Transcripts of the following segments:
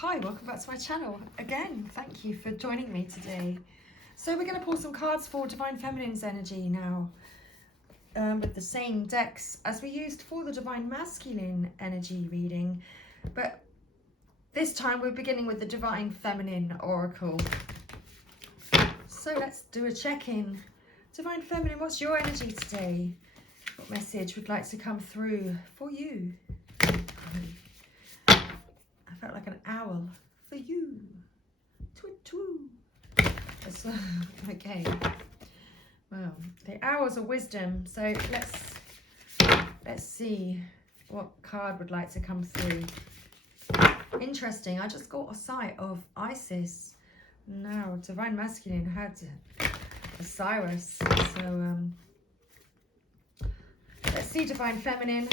Hi, welcome back to my channel. Again, thank you for joining me today. So we're going to pull some cards for Divine Feminine's energy now, with the same decks as we used for the Divine Masculine energy reading, but this time we're beginning with the Divine Feminine Oracle. So let's do a check-in. Divine Feminine, what's your energy today? What message would like to come through for you? I felt like an owl. For you. Tweet twoo. Okay. Well, the owls are wisdom. So let's see what card would like to come through. Interesting. I just got a sight of Isis. Now, Divine Masculine had Osiris. So let's see, Divine Feminine.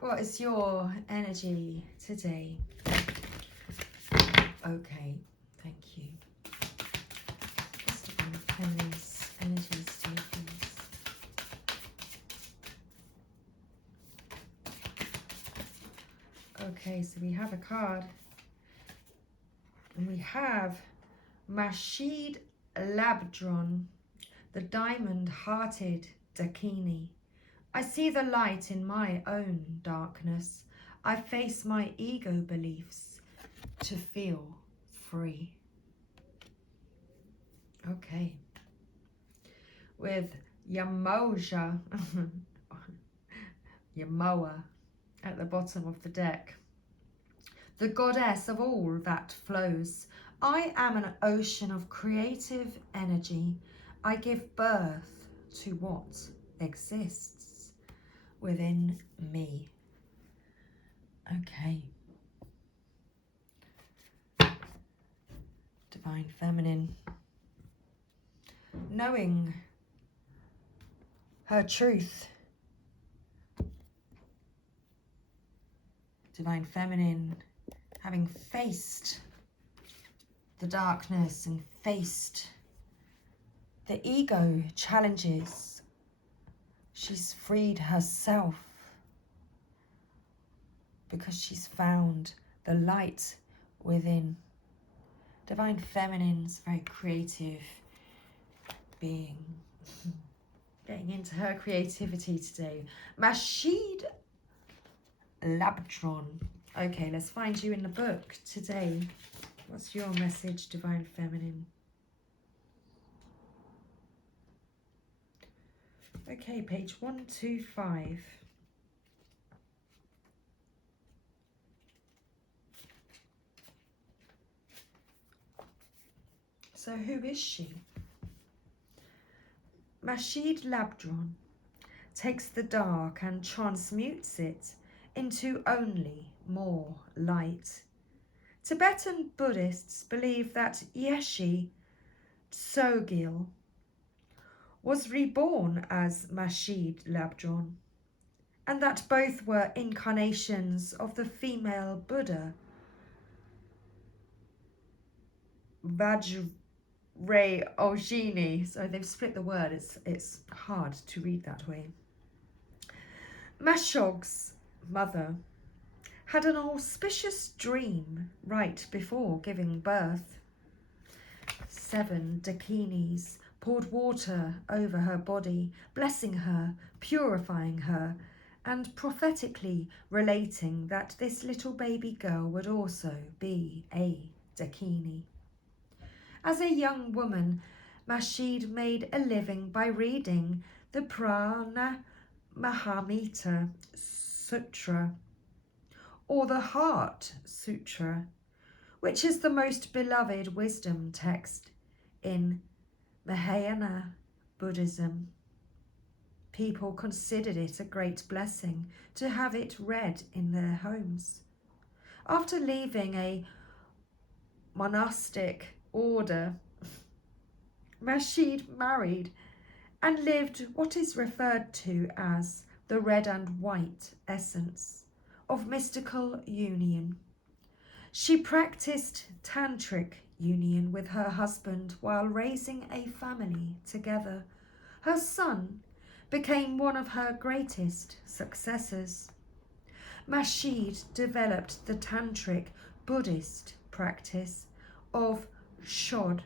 What is your energy today? Okay, thank you. What's Divine Feminine's energy today, please? Okay, so we have a card. And we have Mashid Labdron, the diamond-hearted Dakini. I see the light in my own darkness. I face my ego beliefs to feel free. Okay. With Yamoja, Yamoa at the bottom of the deck. The goddess of all that flows. I am an ocean of creative energy. I give birth to what exists within me. Okay. Divine Feminine. Knowing her truth. Divine Feminine having faced the darkness and faced the ego challenges. She's freed herself because she's found the light within. Divine Feminine's a very creative being. Getting into her creativity today. Mashid Labdron. Okay, let's find you in the book today. What's your message, Divine Feminine? Okay, page 125. So who is she? Mashid Labdron takes the dark and transmutes it into only more light. Tibetan Buddhists believe that Yeshe Tsogil was reborn as Mashid Labdron, and that both were incarnations of the female Buddha Vajrayogini. So they've split the word, it's hard to read that way. Mashog's mother had an auspicious dream right before giving birth. 7 dakinis poured water over her body, blessing her, purifying her, and prophetically relating that this little baby girl would also be a dakini. As a young woman, Mashid made a living by reading the Prana Mahamita Sutra, or the Heart Sutra, which is the most beloved wisdom text in Mahayana Buddhism. People considered it a great blessing to have it read in their homes. After leaving a monastic order, Mashid married and lived what is referred to as the red and white essence of mystical union. She practiced tantric union with her husband while raising a family together. Her son became one of her greatest successors. Mashid developed the tantric Buddhist practice of Shod.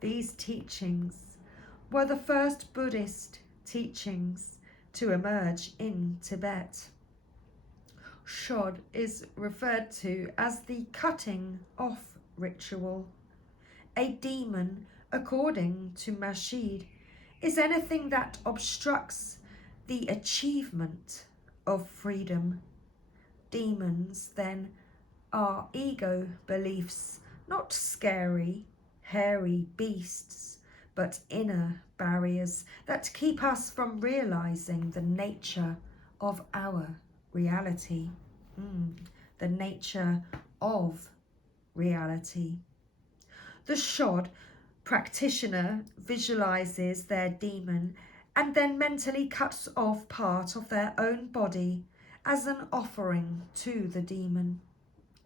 These teachings were the first Buddhist teachings to emerge in Tibet. Shod is referred to as the cutting off ritual. A demon, according to Mashid, is anything that obstructs the achievement of freedom. Demons, then, are ego beliefs, not scary, hairy beasts, but inner barriers that keep us from realizing the nature of our reality. The nature of reality. The Shod practitioner visualizes their demon and then mentally cuts off part of their own body as an offering to the demon.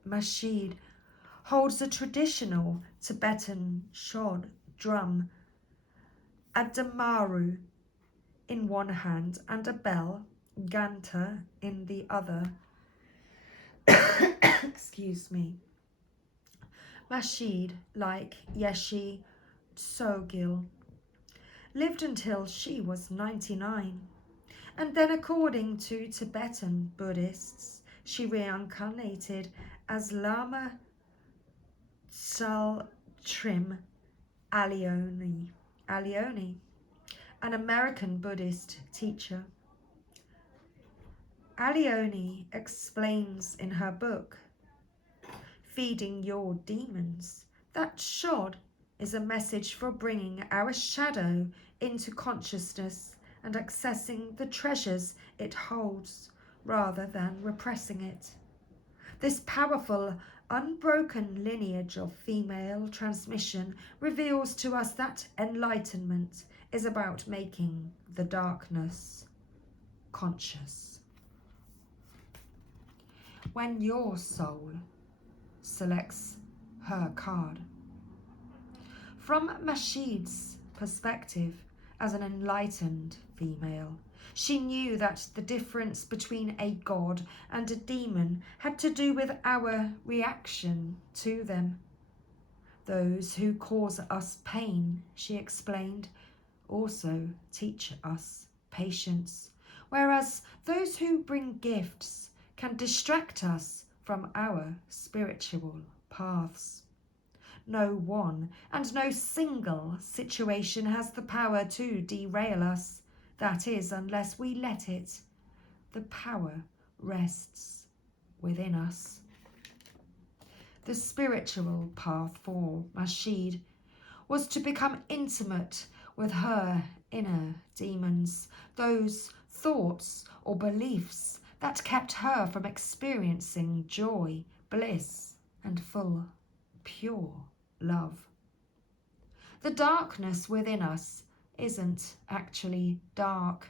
Mashid holds a traditional Tibetan Shod drum, a damaru in one hand and a bell, ganta, in the other. Excuse me. Mashid, like Yeshi Tsogil, lived until she was 99, and then, according to Tibetan Buddhists, she reincarnated as Lama Tsaltrim Alioni, an American Buddhist teacher. Alioni explains in her book, Feeding Your Demons, that Shod is a message for bringing our shadow into consciousness and accessing the treasures it holds rather than repressing it. This powerful, unbroken lineage of female transmission reveals to us that enlightenment is about making the darkness conscious. When your soul selects her card. From Mashid's perspective as an enlightened female, she knew that the difference between a god and a demon had to do with our reaction to them. Those who cause us pain, she explained, also teach us patience, whereas those who bring gifts can distract us from our spiritual paths. No one and no single situation has the power to derail us. That is, unless we let it. The power rests within us. The spiritual path for Mashid was to become intimate with her inner demons, those thoughts or beliefs that kept her from experiencing joy, bliss, and full, pure love. The darkness within us isn't actually dark.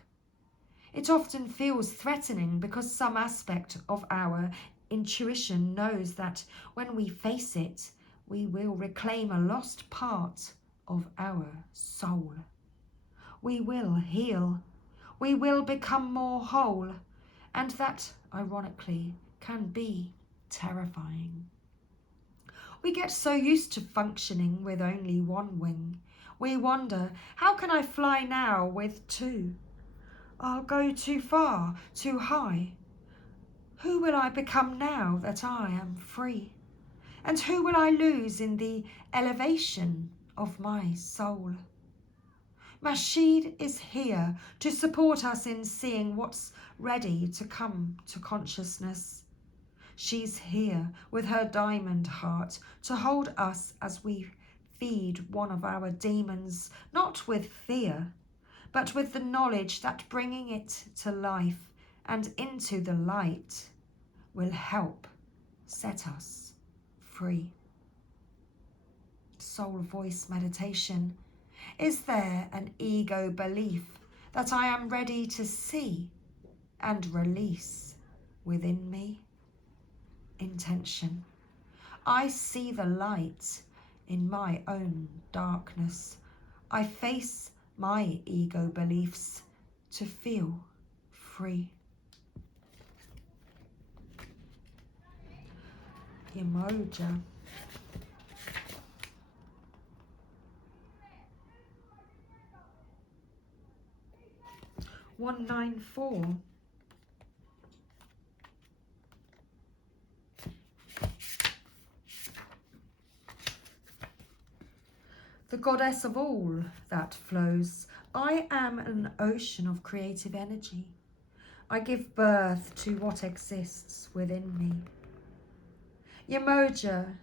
It often feels threatening because some aspect of our intuition knows that when we face it, we will reclaim a lost part of our soul. We will heal. We will become more whole. And that, ironically, can be terrifying. We get so used to functioning with only one wing. We wonder, how can I fly now with two? I'll go too far, too high. Who will I become now that I am free? And who will I lose in the elevation of my soul? Mashid is here to support us in seeing what's ready to come to consciousness. She's here with her diamond heart to hold us as we feed one of our demons, not with fear, but with the knowledge that bringing it to life and into the light will help set us free. Soul voice meditation. Is there an ego belief that I am ready to see and release within me? Intention. I see the light in my own darkness. I face my ego beliefs to feel free. Yamoja. 194. The goddess of all that flows. I am an ocean of creative energy. I give birth to what exists within me. Yemoja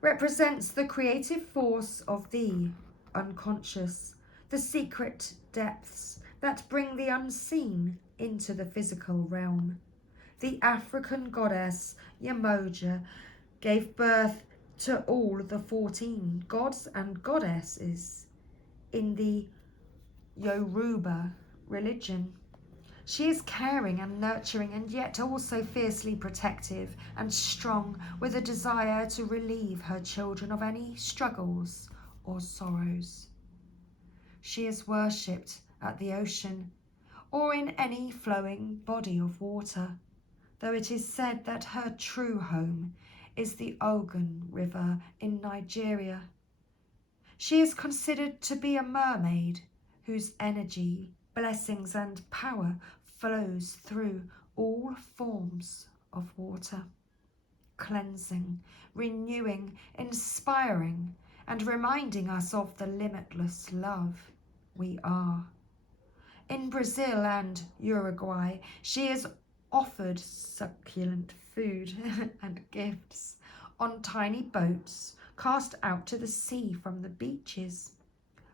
represents the creative force of the unconscious, the secret depths that bring the unseen into the physical realm. The African goddess Yemoja gave birth to all the 14 gods and goddesses in the Yoruba religion. She is caring and nurturing and yet also fiercely protective and strong, with a desire to relieve her children of any struggles or sorrows. She is worshipped at the ocean or in any flowing body of water, though it is said that her true home is the Ogun River in Nigeria. She is considered to be a mermaid whose energy, blessings and power flows through all forms of water, cleansing, renewing, inspiring, and reminding us of the limitless love we are. In Brazil and Uruguay, she is offered succulent food and gifts on tiny boats cast out to the sea from the beaches.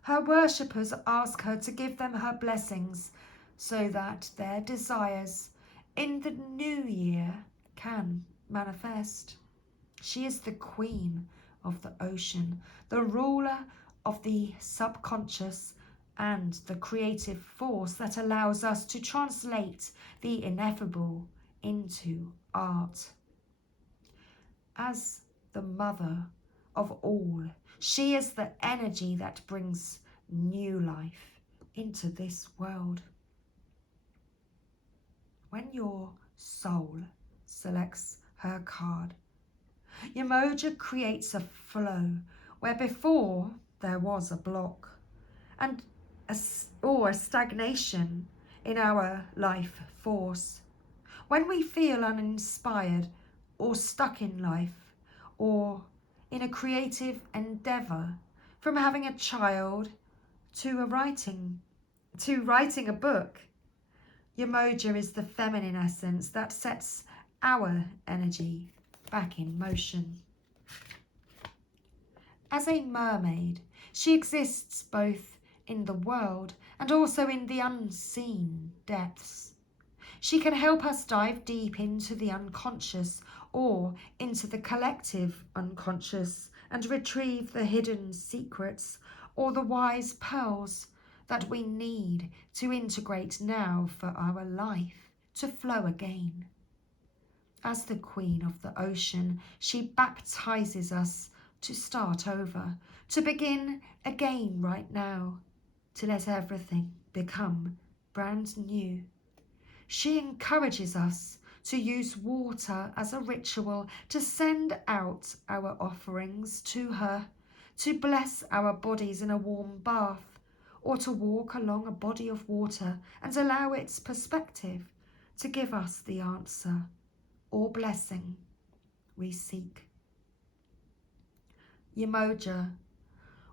Her worshippers ask her to give them her blessings so that their desires in the new year can manifest. She is the queen of the ocean, the ruler of the subconscious, and the creative force that allows us to translate the ineffable into art. As the mother of all, she is the energy that brings new life into this world. When your soul selects her card, Yemoja creates a flow where before there was a block and a stagnation in our life force. When we feel uninspired or stuck in life or in a creative endeavour, from having a child to writing a book, Yemoja is the feminine essence that sets our energy back in motion. As a mermaid, she exists both in the world and also in the unseen depths. She can help us dive deep into the unconscious or into the collective unconscious and retrieve the hidden secrets or the wise pearls that we need to integrate now for our life to flow again. As the queen of the ocean, she baptizes us to start over, to begin again right now, to let everything become brand new. She encourages us to use water as a ritual, to send out our offerings to her, to bless our bodies in a warm bath, or to walk along a body of water and allow its perspective to give us the answer or blessing we seek. Yemoja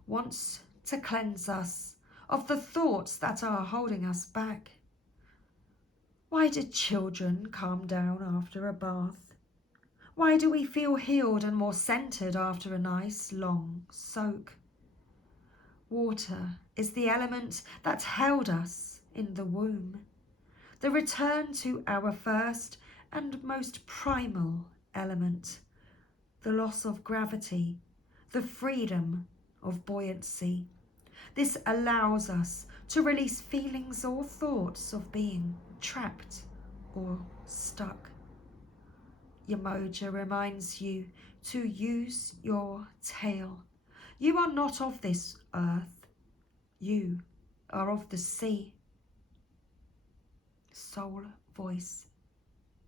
wants to cleanse us of the thoughts that are holding us back. Why do children calm down after a bath? Why do we feel healed and more centered after a nice long soak? Water is the element that held us in the womb. The return to our first and most primal element, the loss of gravity, the freedom of buoyancy. This allows us to release feelings or thoughts of being trapped or stuck. Yemoja reminds you to use your tail. You are not of this earth. You are of the sea. Soul voice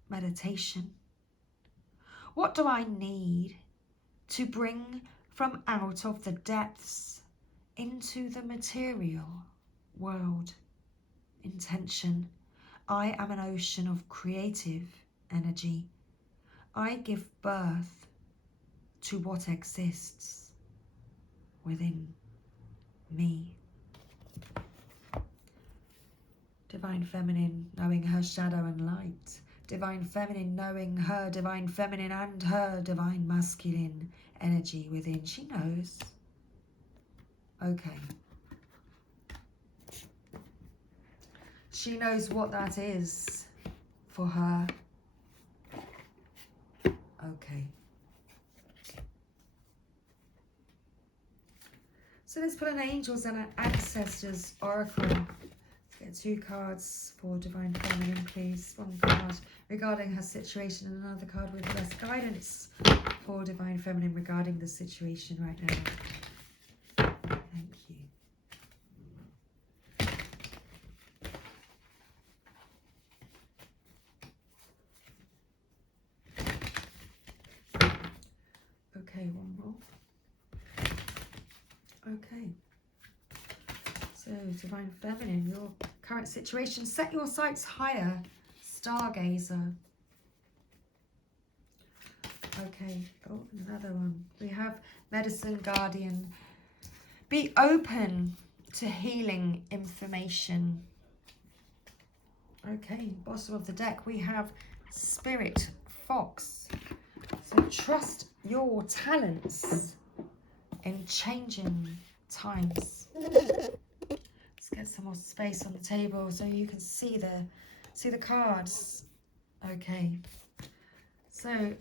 meditation. What do I need to bring from out of the depths into the material world. Intention. I am an ocean of creative energy. I give birth to what exists within me. Divine Feminine, knowing her shadow and light. Divine Feminine, knowing her Divine Feminine and her Divine Masculine energy within. She knows. Okay. She knows what that is for her. Okay. So let's put an Angels and an Ancestors Oracle. Let's get 2 cards for Divine Feminine, please. 1 card regarding her situation and another card with less guidance for Divine Feminine regarding the situation right now. Thank you. Okay, 1 more. Okay. So, Divine Feminine, your current situation. Set your sights higher, Stargazer. Okay. Oh, another one. We have Medicine Guardian. Be open to healing information. Okay. Bottom of the deck, we have Spirit Fox. So, trust your talents in changing times. Let's get some more space on the table so you can see the cards. Okay. So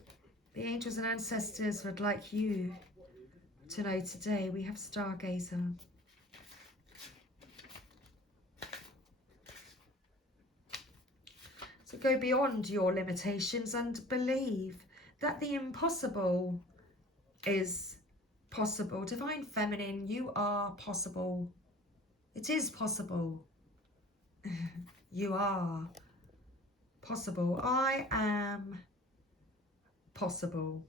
the angels and ancestors would like you to know today we have Stargazer. So go beyond your limitations and believe that the impossible is possible. Divine Feminine, you are possible. It is possible. You are possible. I am possible.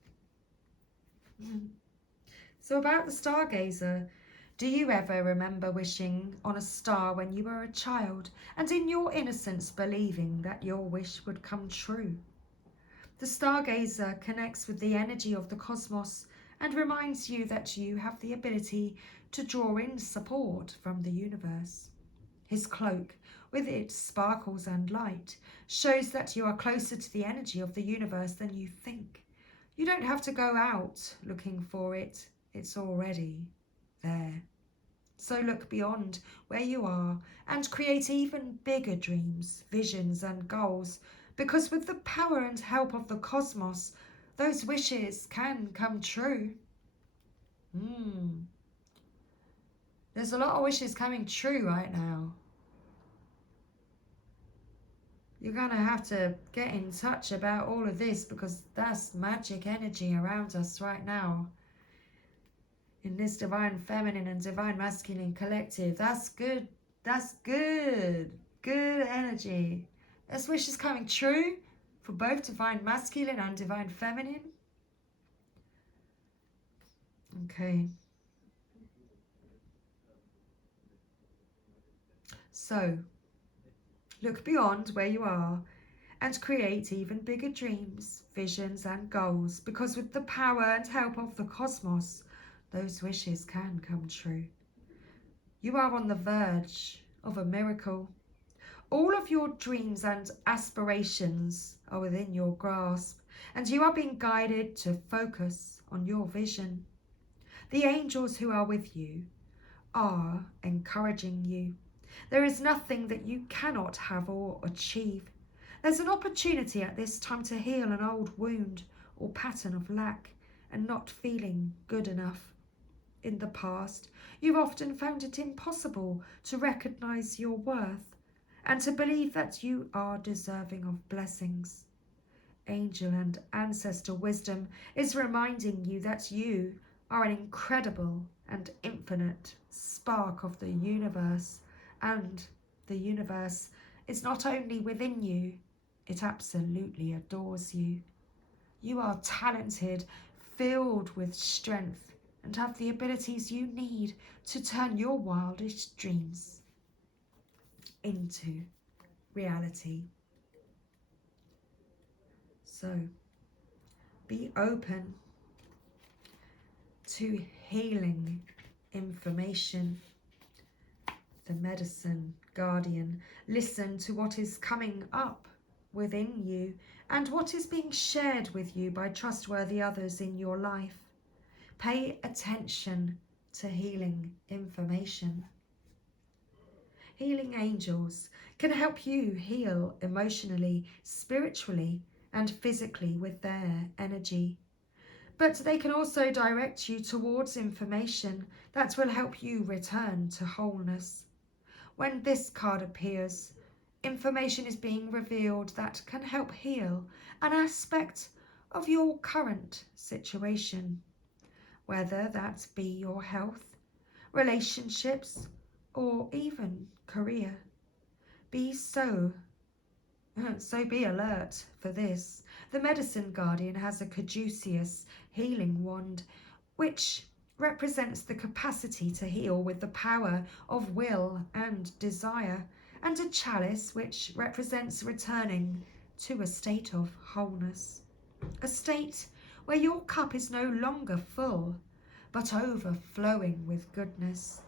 So about the Stargazer, do you ever remember wishing on a star when you were a child and in your innocence believing that your wish would come true? The Stargazer connects with the energy of the cosmos and reminds you that you have the ability to draw in support from the universe. His cloak, with its sparkles and light, shows that you are closer to the energy of the universe than you think. You don't have to go out looking for it. It's already there. So look beyond where you are and create even bigger dreams, visions and goals, because with the power and help of the cosmos, those wishes can come true. There's a lot of wishes coming true right now. You're going to have to get in touch about all of this because that's magic energy around us right now. In this Divine Feminine and Divine Masculine collective, that's good. That's good. Good energy. This wish is coming true for both Divine Masculine and Divine Feminine. Okay. So, look beyond where you are and create even bigger dreams, visions and goals, because with the power and help of the cosmos, those wishes can come true. You are on the verge of a miracle. All of your dreams and aspirations are within your grasp, and you are being guided to focus on your vision. The angels who are with you are encouraging you. There is nothing that you cannot have or achieve. There's an opportunity at this time to heal an old wound or pattern of lack and not feeling good enough. In the past, you've often found it impossible to recognize your worth and to believe that you are deserving of blessings. Angel and ancestor wisdom is reminding you that you are an incredible and infinite spark of the universe, and the universe is not only within you, it absolutely adores you. You are talented, filled with strength and have the abilities you need to turn your wildest dreams into reality. So be open to healing information. The medicine guardian, listen to what is coming up within you and what is being shared with you by trustworthy others in your life. Pay attention to healing information. Healing angels can help you heal emotionally, spiritually, and physically with their energy. But they can also direct you towards information that will help you return to wholeness. When this card appears, information is being revealed that can help heal an aspect of your current situation, whether that be your health, relationships, or even career. Be alert for this. The medicine guardian has a caduceus healing wand, which represents the capacity to heal with the power of will and desire, and a chalice which represents returning to a state of wholeness, a state where your cup is no longer full but overflowing with goodness.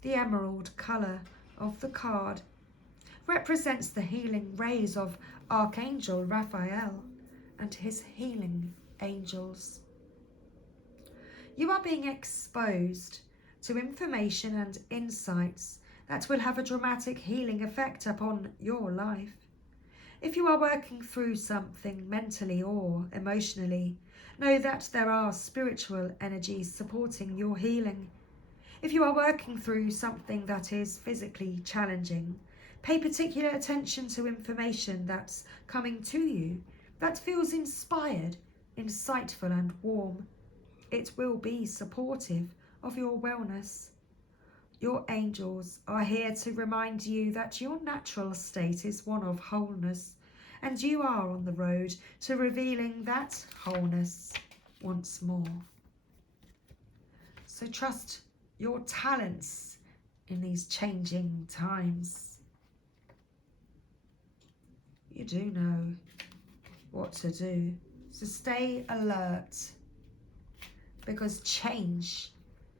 The emerald colour of the card represents the healing rays of Archangel Raphael and his healing angels. You are being exposed to information and insights that will have a dramatic healing effect upon your life. If you are working through something mentally or emotionally, know that there are spiritual energies supporting your healing. If you are working through something that is physically challenging, pay particular attention to information that's coming to you that feels inspired, insightful, and warm. It will be supportive of your wellness. Your angels are here to remind you that your natural state is one of wholeness, and you are on the road to revealing that wholeness once more. So trust your talents in these changing times. You do know what to do, so stay alert, because change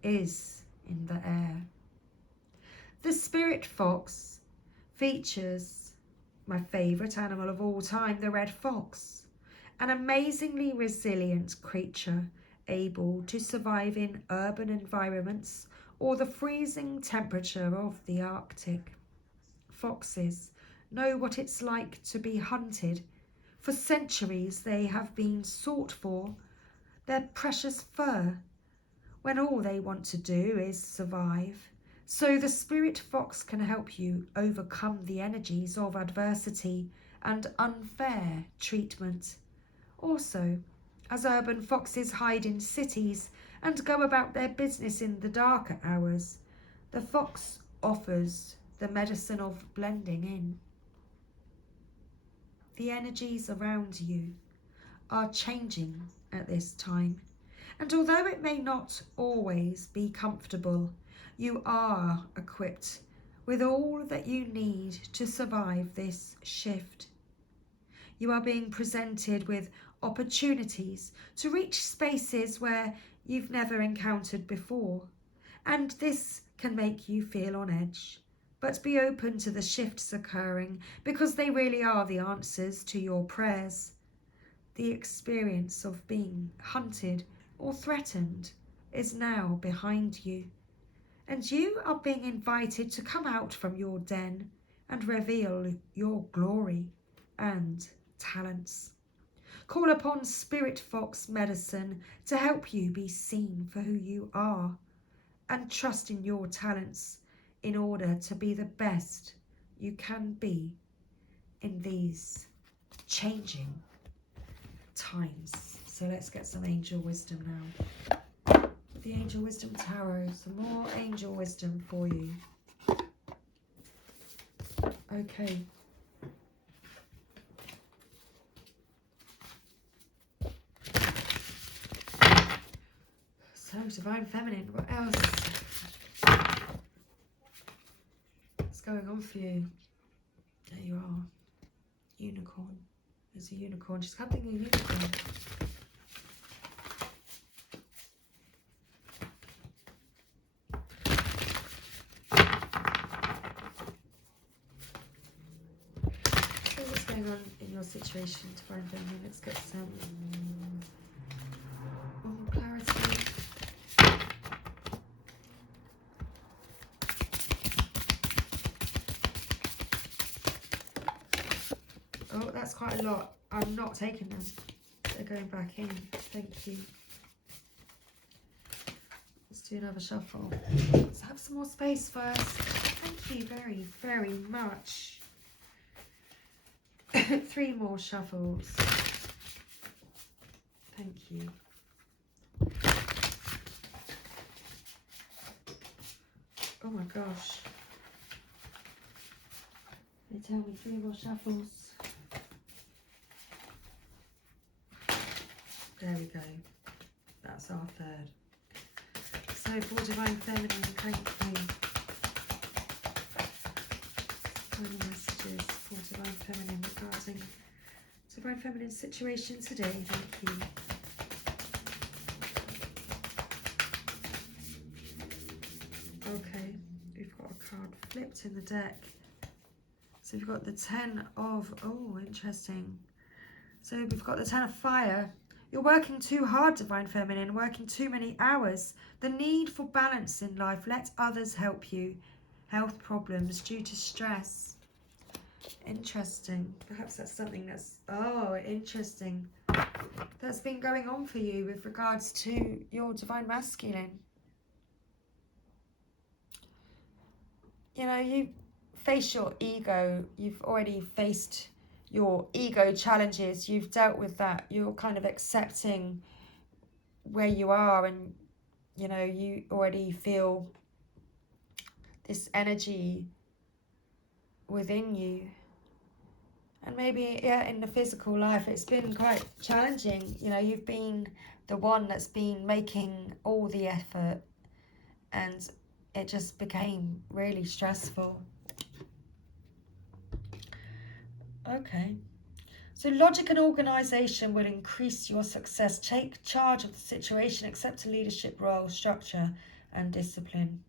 is in the air. The spirit fox features my favourite animal of all time, the red fox, an amazingly resilient creature able to survive in urban environments or the freezing temperature of the Arctic. Foxes know what it's like to be hunted. For centuries they have been sought for, their precious fur, when all they want to do is survive. So the spirit fox can help you overcome the energies of adversity and unfair treatment. Also, as urban foxes hide in cities and go about their business in the darker hours, the fox offers the medicine of blending in. The energies around you are changing at this time, and although it may not always be comfortable, you are equipped with all that you need to survive this shift. You are being presented with opportunities to reach spaces where you've never encountered before, and this can make you feel on edge. But be open to the shifts occurring, because they really are the answers to your prayers. The experience of being hunted or threatened is now behind you, and you are being invited to come out from your den and reveal your glory and talents. Call upon Spirit Fox Medicine to help you be seen for who you are, and trust in your talents in order to be the best you can be in these changing times. So let's get some angel wisdom now. The Angel Wisdom Tarot, some more angel wisdom for you. Okay. So, Divine Feminine, what else? What's going on for you? There you are. Unicorn. There's a unicorn. She's having a unicorn. So what's going on in your situation, Divine Feminine? Let's get some more clarity. Oh, that's quite a lot. I'm not taking them. They're going back in. Thank you. Let's do another shuffle. Let's have some more space first. Thank you very, very much. 3 more shuffles. Thank you. Oh my gosh. They tell me 3 more shuffles. There we go. That's our 3rd. So for Divine Feminine, thank you. Final messages for Divine Feminine regarding Divine Feminine situation today. Thank you. Okay, we've got a card flipped in the deck. So we've got the 10 of, oh, interesting. So we've got the 10 of fire. You're working too hard, Divine Feminine, working too many hours. The need for balance in life. Let others help you. Health problems due to stress. Interesting. Perhaps that's something that's, oh, interesting. That's been going on for you with regards to your Divine Masculine. You know, you face your ego. You've already faced your ego challenges. You've dealt with that. You're kind of accepting where you are, and you know, you already feel this energy within you. And maybe, yeah, in the physical life it's been quite challenging. You know, you've been the one that's been making all the effort, and it just became really stressful. Okay. So logic and organisation will increase your success. Take charge of the situation, accept a leadership role, structure and discipline.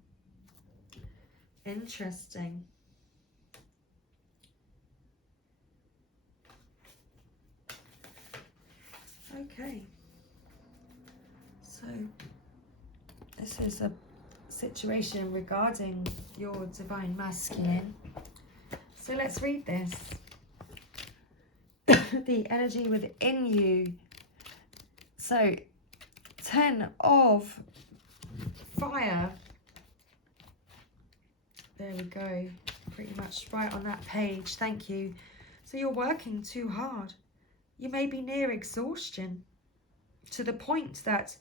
Interesting. Okay. So this is a situation regarding your Divine Masculine. So let's read this. The energy within you. So 10 of fire. There we go. Pretty much right on that page. Thank you. So you're working too hard. You may be near exhaustion, to the point that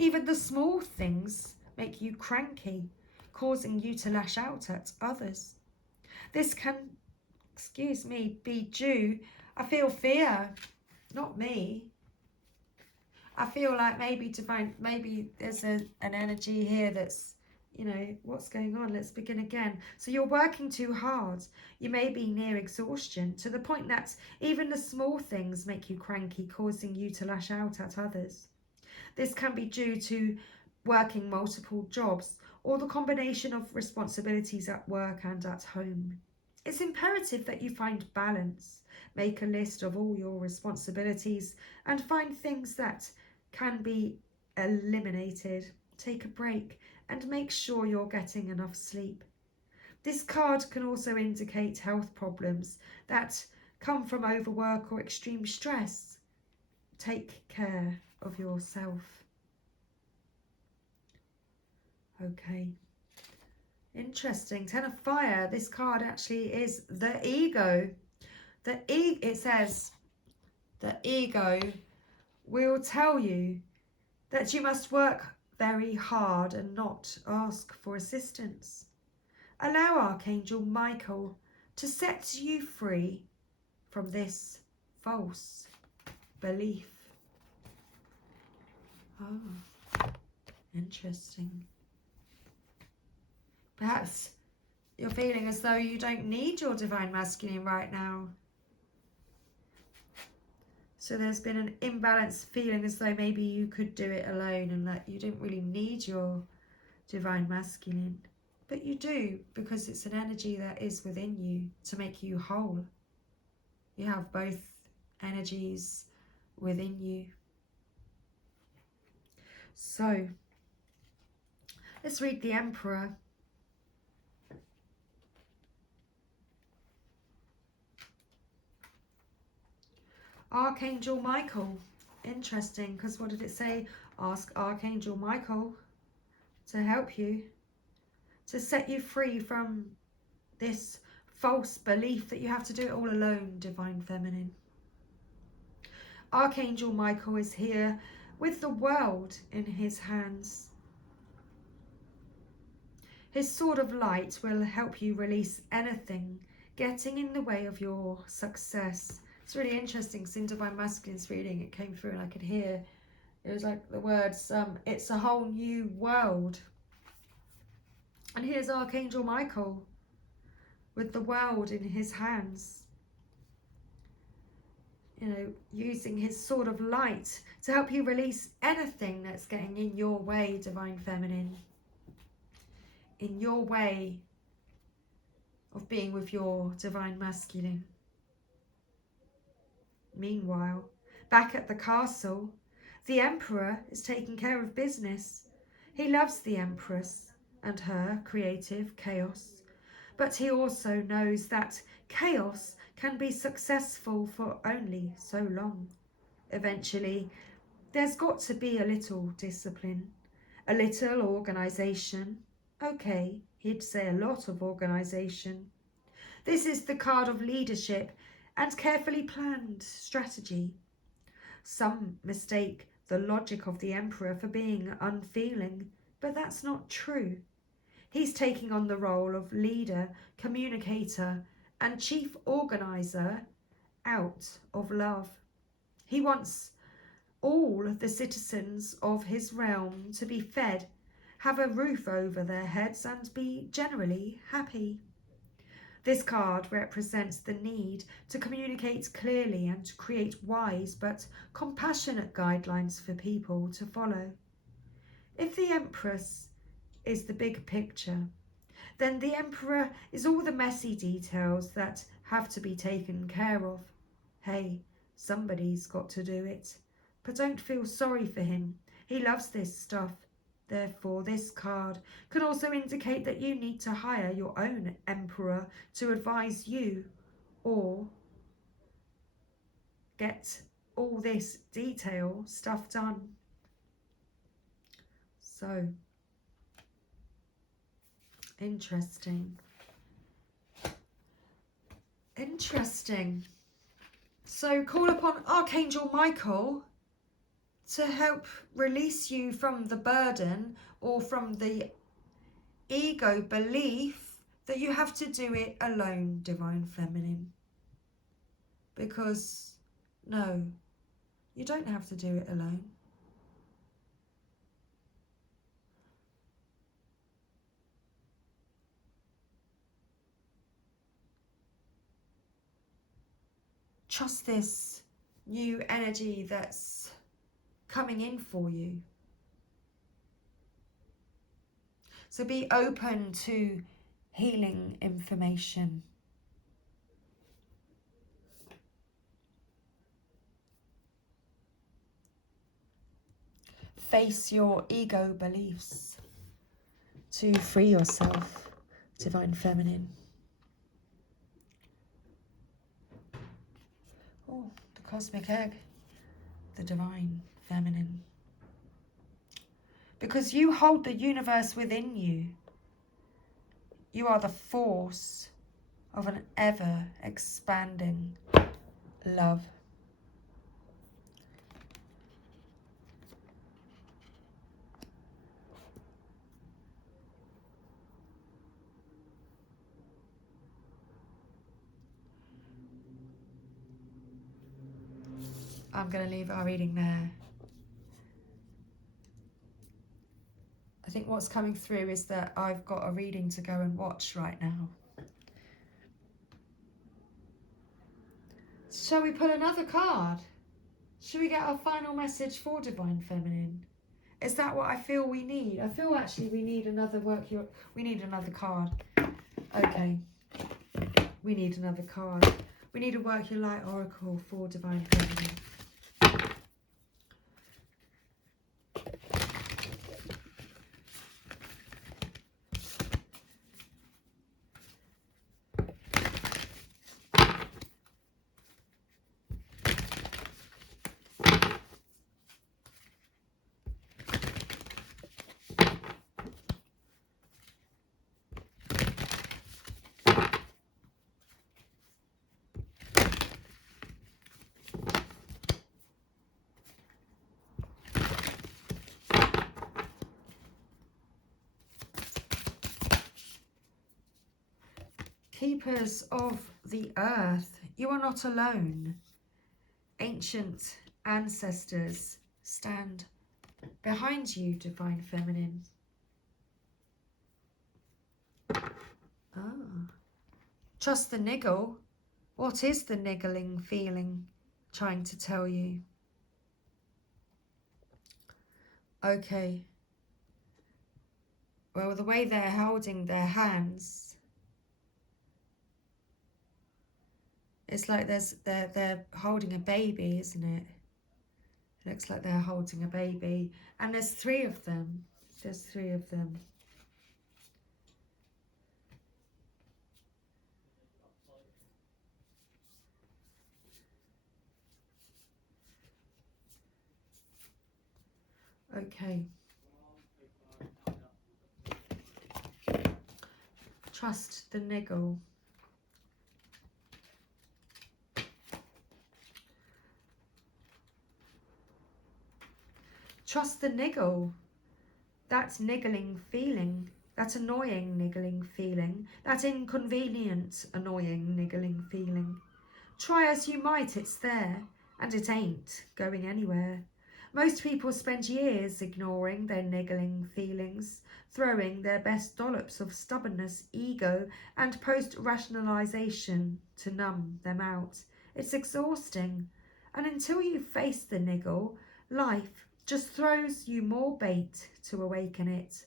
even the small things make you cranky, causing you to lash out at others. This can, excuse me, be due, I feel fear, not me. I feel like maybe there's an energy here that's, you know, what's going on? Let's begin again. So you're working too hard. You may be near exhaustion, to the point that even the small things make you cranky, causing you to lash out at others. This can be due to working multiple jobs or the combination of responsibilities at work and at home. It's imperative that you find balance. Make a list of all your responsibilities and find things that can be eliminated. Take a break and make sure you're getting enough sleep. This card can also indicate health problems that come from overwork or extreme stress. Take care of yourself. Okay. Interesting. 10 of fire. This card actually is the ego. It says the ego will tell you that you must work very hard and not ask for assistance. Allow Archangel Michael to set you free from this false belief. Interesting. Perhaps you're feeling as though you don't need your divine masculine right now. So there's been an imbalanced feeling as though maybe you could do it alone and that you didn't really need your divine masculine. But you do, because it's an energy that is within you to make you whole. You have both energies within you. So let's read the Emperor. Archangel Michael. Interesting, because what did it say? Ask Archangel Michael to help you, to set you free from this false belief that you have to do it all alone, Divine Feminine. Archangel Michael is here with the world in his hands. His sword of light will help you release anything getting in the way of your success. It's really interesting because in Divine Masculine's reading it came through and I could hear, it was like the words, it's a whole new world. And here's Archangel Michael with the world in his hands. You know, using his sword of light to help you release anything that's getting in your way, Divine Feminine. In your way of being with your Divine Masculine. Meanwhile, back at the castle, the Emperor is taking care of business. He loves the Empress and her creative chaos, but he also knows that chaos can be successful for only so long. Eventually, there's got to be a little discipline, a little organisation. Okay, he'd say a lot of organisation. This is the card of leadership and carefully planned strategy. Some mistake the logic of the Emperor for being unfeeling, but that's not true. He's taking on the role of leader, communicator, and chief organiser out of love. He wants all the citizens of his realm to be fed, have a roof over their heads, and be generally happy. This card represents the need to communicate clearly and to create wise but compassionate guidelines for people to follow. If the Empress is the big picture, then the Emperor is all the messy details that have to be taken care of. Hey, somebody's got to do it. But don't feel sorry for him. He loves this stuff. Therefore, this card can also indicate that you need to hire your own Emperor to advise you or get all this detail stuff done. So, interesting. Interesting. So call upon Archangel Michael to help release you from the burden or from the ego belief that you have to do it alone, Divine Feminine. Because, no, you don't have to do it alone. Trust this new energy that's coming in for you. So be open to healing information. Face your ego beliefs to free yourself, Divine Feminine. Oh, the cosmic egg, the Divine Feminine. Because you hold the universe within you. You are the force of an ever-expanding love. I'm going to leave our reading there. think what's coming through is that I've got a reading to go and watch right now. Shall we pull another card? Shall we get our final message for Divine Feminine? Is that what I feel we need? I feel actually we need another we need another card. Okay. We need another card. We need a Work Your Light Oracle for Divine Feminine. Keepers of the earth, you are not alone. Ancient ancestors stand behind you, Divine Feminine. Ah. Trust the niggle. What is the niggling feeling trying to tell you? Okay. Well, the way they're holding their hands, it's like they're holding a baby, isn't it? It looks like they're holding a baby. And there's three of them. There's three of them. Okay. Trust the niggle. Trust the niggle. That niggling feeling, that annoying niggling feeling, that inconvenient, annoying niggling feeling. Try as you might, it's there, and it ain't going anywhere. Most people spend years ignoring their niggling feelings, throwing their best dollops of stubbornness, ego, and post-rationalisation to numb them out. It's exhausting, and until you face the niggle, life just throws you more bait to awaken it,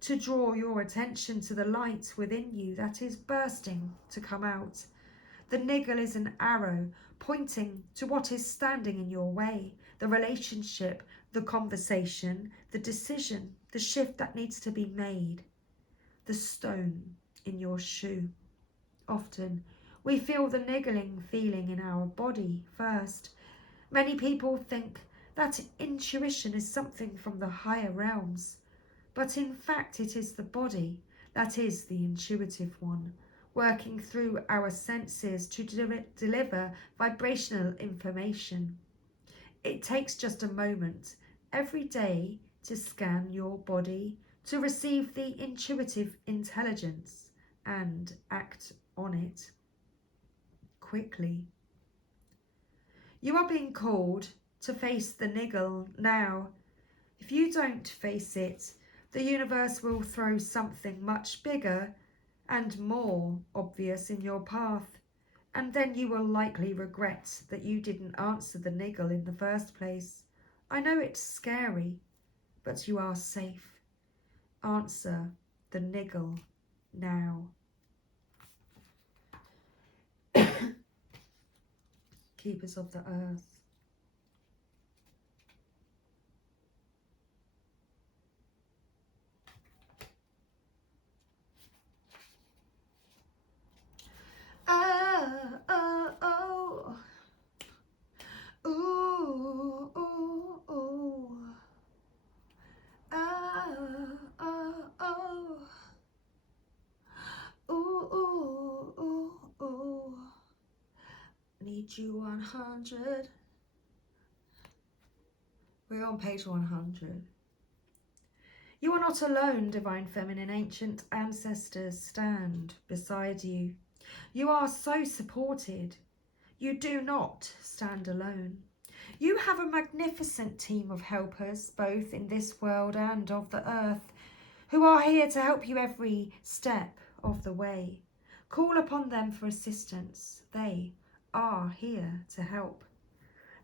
to draw your attention to the light within you that is bursting to come out. The niggle is an arrow pointing to what is standing in your way, the relationship, the conversation, the decision, the shift that needs to be made, the stone in your shoe. Often we feel the niggling feeling in our body first. Many people think that intuition is something from the higher realms, but in fact it is the body that is the intuitive one, working through our senses to deliver vibrational information. It takes just a moment every day to scan your body, to receive the intuitive intelligence and act on it quickly. You are being called to face the niggle now. If you don't face it, the universe will throw something much bigger and more obvious in your path, and then you will likely regret that you didn't answer the niggle in the first place. I know it's scary, but you are safe. Answer the niggle now. Keepers of the earth. Oh, oh, oh. Ooh, ooh, ooh. Oh, oh, oh. Ooh, ooh, ooh, ooh. Need you 100. We're on page 100. You are not alone, Divine Feminine. Ancient ancestors stand beside you. You are so supported. You do not stand alone. You have a magnificent team of helpers, both in this world and of the earth. who are here to help you every step of the way. Call upon them for assistance. They are here to help.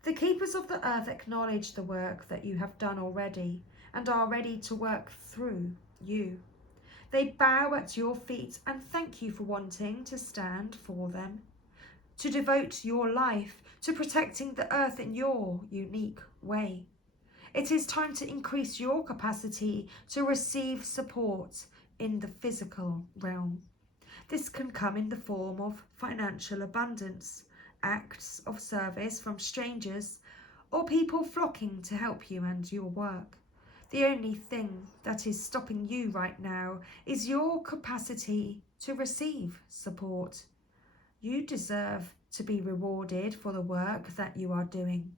The keepers of the earth acknowledge the work that you have done already and are ready to work through you. They bow at your feet and thank you for wanting to stand for them, to devote your life to protecting the earth in your unique way. It is time to increase your capacity to receive support in the physical realm. This can come in the form of financial abundance, acts of service from strangers, or people flocking to help you and your work. The only thing that is stopping you right now is your capacity to receive support. You deserve to be rewarded for the work that you are doing.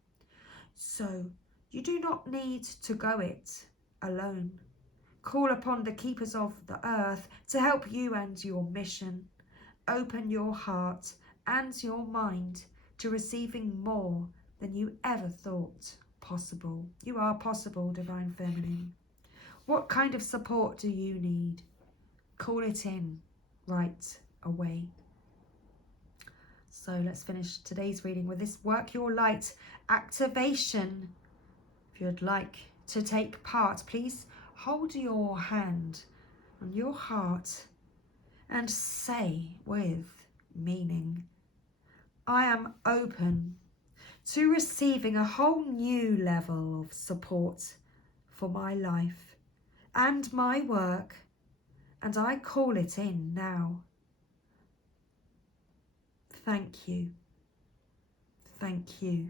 So you do not need to go it alone. Call upon the keepers of the earth to help you and your mission. Open your heart and your mind to receiving more than you ever thought possible. You are possible, Divine Feminine. What kind of support do you need? Call it in right away. So let's finish today's reading with this Work Your Light activation. If you'd like to take part, please hold your hand on your heart and say with meaning, I am open to receiving a whole new level of support for my life and my work, and I call it in now. Thank you. Thank you.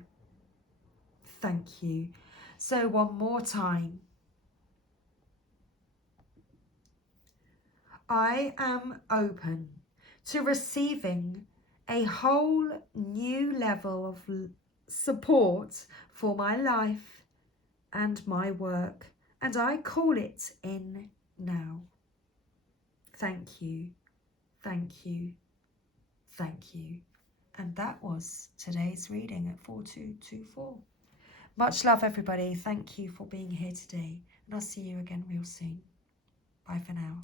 Thank you. So one more time. I am open to receiving a whole new level of support for my life and my work, and I call it in now. Thank you, thank you, thank you. And that was today's reading at 4224. Much love, everybody. Thank you for being here today, and I'll see you again real soon. Bye for now.